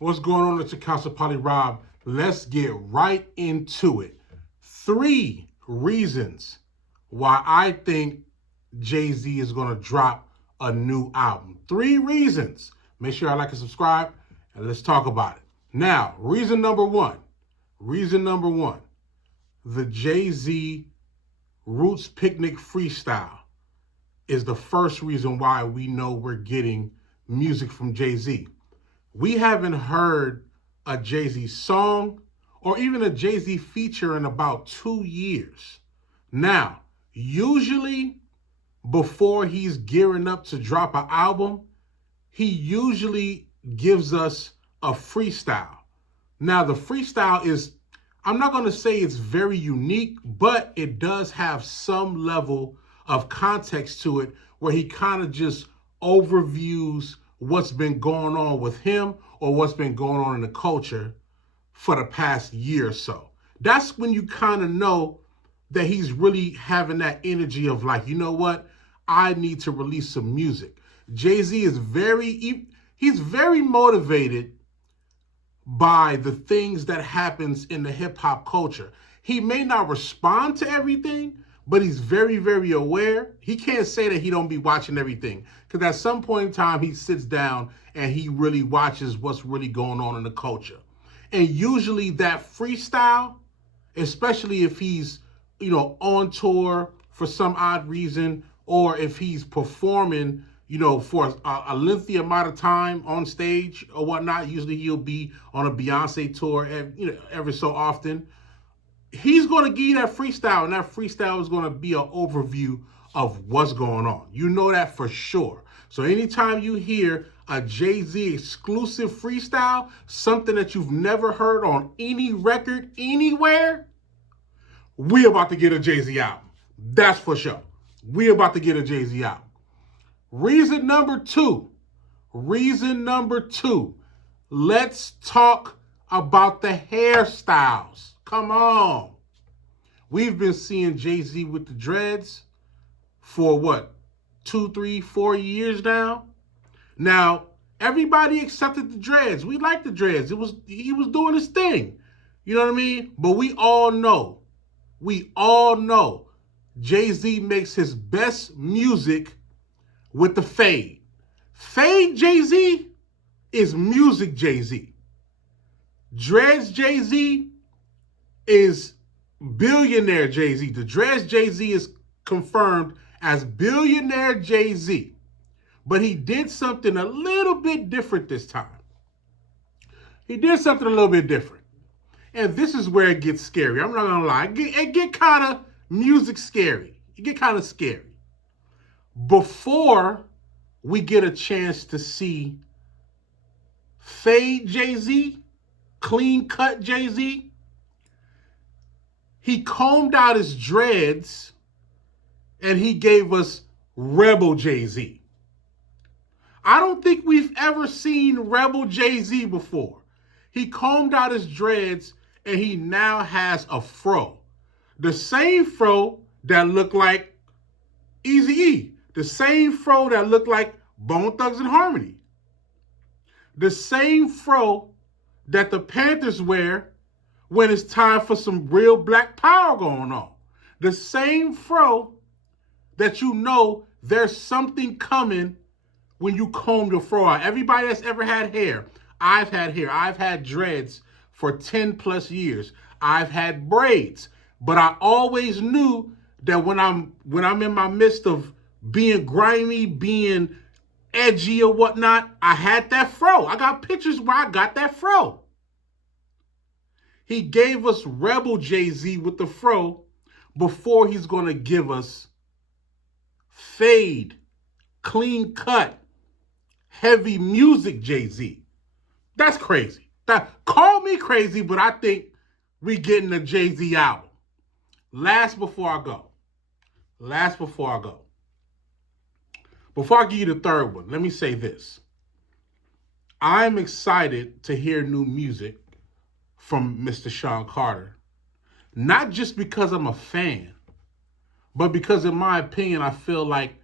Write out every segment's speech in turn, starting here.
What's going on? It's your Council Polly Rob. Let's get right into it. 3 reasons why I think Jay-Z is going to drop a new album. 3 reasons. Make sure I like and subscribe, and let's talk about it. Now, reason number one. The Jay-Z Roots Picnic Freestyle is the first reason why we know we're getting music from Jay-Z. We haven't heard a Jay-Z song or even a Jay-Z feature in about 2 years. Now, usually before he's gearing up to drop an album, he usually gives us a freestyle. Now, the freestyle is, I'm not going to say it's very unique, but it does have some level of context to it where he kind of just overviews what's been going on with him or what's been going on in the culture for the past year or so. That's when you kind of know that he's really having that energy of like, you know what? I need to release some music. Jay-Z is he's very motivated by the things that happens in the hip hop culture. He may not respond to everything, but he's very, very aware. He can't say that he don't be watching everything, because at some point in time, he sits down and he really watches what's really going on in the culture. And usually that freestyle, especially if he's, on tour for some odd reason, or if he's performing, for a lengthy amount of time on stage or whatnot, usually he'll be on a Beyonce tour, every so often. He's going to give you that freestyle, and that freestyle is going to be an overview of what's going on. You know that for sure. So anytime you hear a Jay-Z exclusive freestyle, something that you've never heard on any record anywhere, we about to get a Jay-Z album. That's for sure. We about to get a Jay-Z album. Reason number two. Let's talk about the hairstyles. Come on. We've been seeing Jay-Z with the dreads for what? 2, 3, 4 years now? Now, everybody accepted the dreads. We liked the dreads. He was doing his thing. You know what I mean? But we all know Jay-Z makes his best music with the fade. Fade Jay-Z is music Jay-Z. Dreads Jay-Z is billionaire Jay-Z. The dreads Jay-Z is confirmed as billionaire Jay-Z. But he did something a little bit different this time. And this is where it gets scary. I'm not going to lie. It get kind of music scary. It get kind of scary. Before we get a chance to see fade Jay-Z, clean cut Jay-Z, he combed out his dreads and he gave us Rebel Jay-Z. I don't think we've ever seen Rebel Jay-Z before. He combed out his dreads and he now has a fro. The same fro that looked like Eazy-E. The same fro that looked like Bone Thugs-n-Harmony. The same fro that the Panthers wear when it's time for some real black power going on. The same fro that you know there's something coming when you comb your fro out. Everybody that's ever had hair, I've had hair. I've had dreads for 10 plus years. I've had braids. But I always knew that when I'm in my midst of being grimy, being edgy or whatnot, I had that fro. I got pictures where I got that fro. He gave us Rebel Jay-Z with the fro before he's going to give us fade, clean cut, heavy music Jay-Z. That's crazy. Call me crazy, but I think we getting a Jay-Z album. Last before I go. Before I give you the third one, let me say this. I'm excited to hear new music from Mr. Sean Carter. Not just because I'm a fan, but because in my opinion, I feel like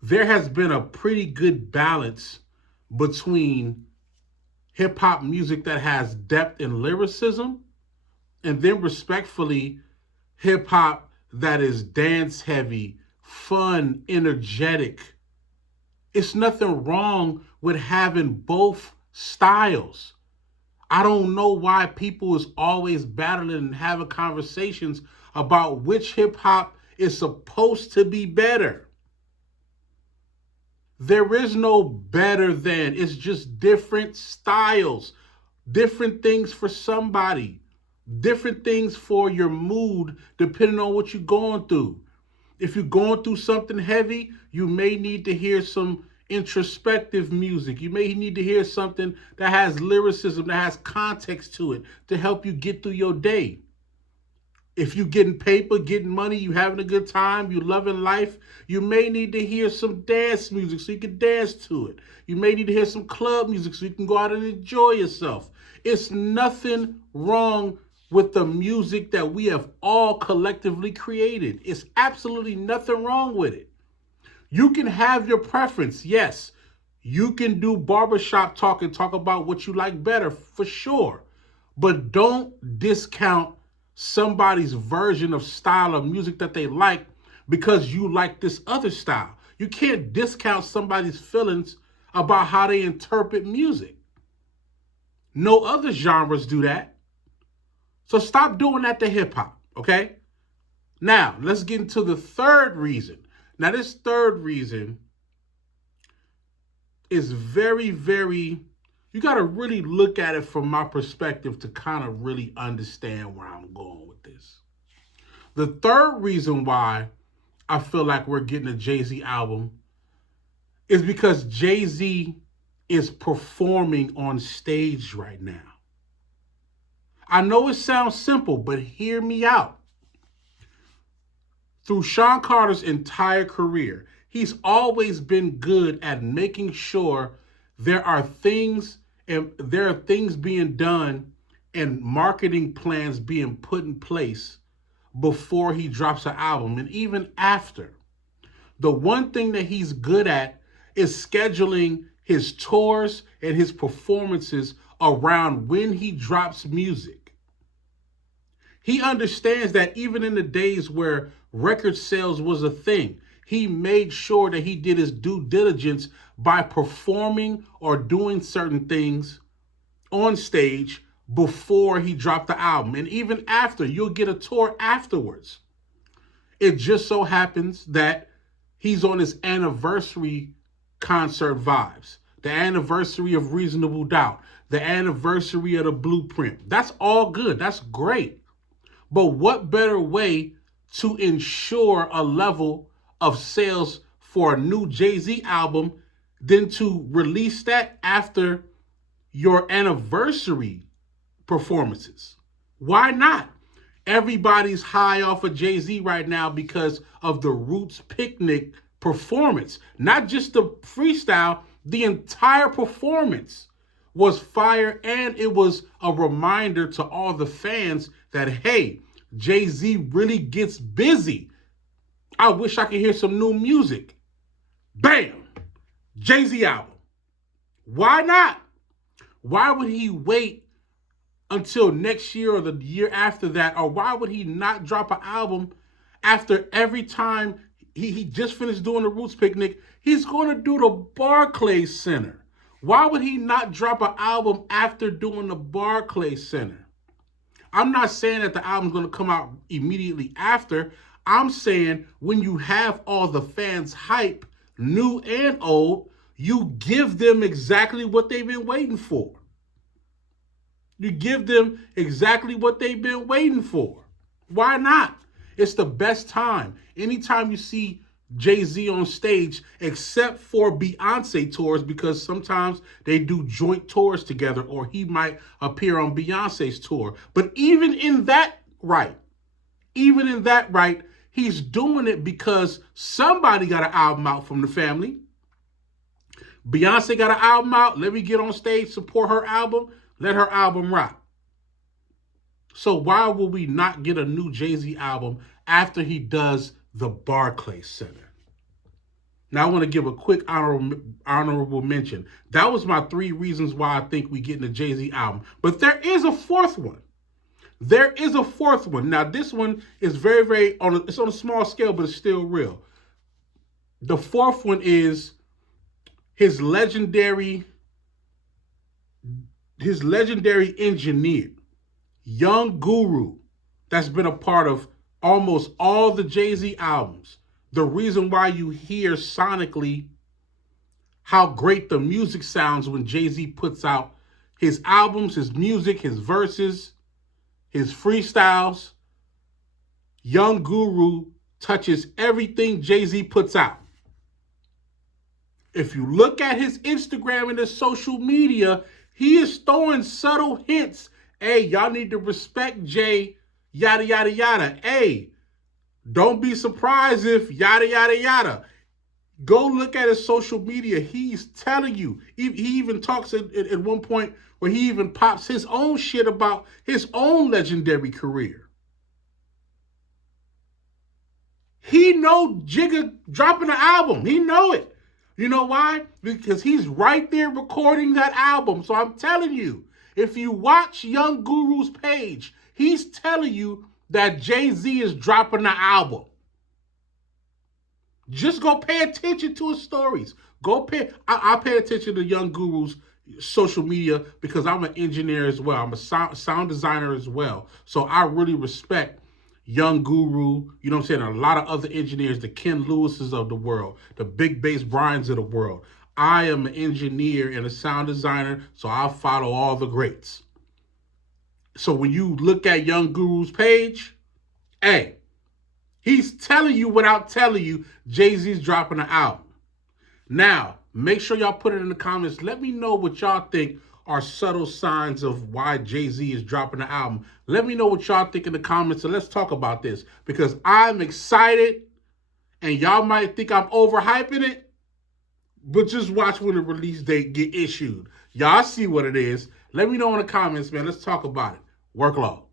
there has been a pretty good balance between hip hop music that has depth and lyricism, and then respectfully, hip hop that is dance heavy, fun, energetic. It's nothing wrong with having both styles. I don't know why people is always battling and having conversations about which hip hop is supposed to be better. There is no better than. It's just different styles, different things for somebody, different things for your mood, depending on what you're going through. If you're going through something heavy, you may need to hear some introspective music. You may need to hear something that has lyricism, that has context to it to help you get through your day. If you're getting paper, getting money, you having a good time, you loving life, you may need to hear some dance music so you can dance to it. You may need to hear some club music so you can go out and enjoy yourself. It's nothing wrong with the music that we have all collectively created. It's absolutely nothing wrong with it. You can have your preference, yes. You can do barbershop talk and talk about what you like better, for sure. But don't discount somebody's version of style of music that they like because you like this other style. You can't discount somebody's feelings about how they interpret music. No other genres do that. So stop doing that to hip hop, okay? Now, let's get into the third reason. Now, this third reason is very, very, you got to really look at it from my perspective to kind of really understand where I'm going with this. The third reason why I feel like we're getting a Jay-Z album is because Jay-Z is performing on stage right now. I know it sounds simple, but hear me out. Through Sean Carter's entire career, he's always been good at making sure there are things being done and marketing plans being put in place before he drops an album and even after. The one thing that he's good at is scheduling his tours and his performances around when he drops music. He understands that even in the days where record sales was a thing, he made sure that he did his due diligence by performing or doing certain things on stage before he dropped the album. And even after, you'll get a tour afterwards. It just so happens that he's on his anniversary concert vibes, the anniversary of Reasonable Doubt, the anniversary of the Blueprint. That's all good. That's great. But what better way to ensure a level of sales for a new Jay-Z album than to release that after your anniversary performances? Why not? Everybody's high off of Jay-Z right now because of the Roots Picnic performance. Not just the freestyle, the entire performance was fire, and it was a reminder to all the fans that, hey, Jay-Z really gets busy. I wish I could hear some new music. Bam! Jay-Z album. Why not? Why would he wait until next year or the year after that? Or why would he not drop an album after every time he just finished doing the Roots Picnic? He's going to do the Barclays Center. Why would he not drop an album after doing the Barclays Center? I'm not saying that the album's going to come out immediately after. I'm saying when you have all the fans hype, new and old, you give them exactly what they've been waiting for. You give them exactly what they've been waiting for. Why not? It's the best time. Anytime you see Jay-Z on stage, except for Beyonce tours, because sometimes they do joint tours together, or he might appear on Beyonce's tour. But even in that right, he's doing it because somebody got an album out from the family. Beyonce got an album out. Let me get on stage, support her album. Let her album rock. So why will we not get a new Jay-Z album after he does the Barclays Center? Now, I want to give a quick honorable mention. That was my 3 reasons why I think we getting a Jay-Z album. But there is a fourth one. There is a fourth one. Now, this one is very, it's on a small scale, but it's still real. The fourth one is his legendary engineer, Young Guru, that's been a part of almost all the Jay-Z albums. The reason why you hear sonically how great the music sounds when Jay-Z puts out his albums, his music, his verses, his freestyles. Young Guru touches everything Jay-Z puts out. If you look at his Instagram and his social media, he is throwing subtle hints. Hey, y'all need to respect Jay, yada, yada, yada. Hey, don't be surprised if yada, yada, yada. Go look at his social media. He's telling you. He even talks at one point where he even pops his own shit about his own legendary career. He know Jigga dropping the album. He know it. You know why? Because he's right there recording that album. So I'm telling you, if you watch Young Guru's page, he's telling you that Jay-Z is dropping the album. Just go pay attention to his stories. I pay attention to Young Guru's social media because I'm an engineer as well. I'm a sound designer as well. So I really respect Young Guru, you know what I'm saying, a lot of other engineers, the Ken Lewises of the world, the Big Bass Bryans of the world. I am an engineer and a sound designer, so I follow all the greats. So when you look at Young Guru's page, hey, he's telling you without telling you Jay-Z's dropping an album. Now, make sure y'all put it in the comments. Let me know what y'all think are subtle signs of why Jay-Z is dropping the album. Let me know what y'all think in the comments, and let's talk about this because I'm excited, and y'all might think I'm overhyping it, but just watch when the release date get issued. Y'all see what it is. Let me know in the comments, man. Let's talk about it. Work law.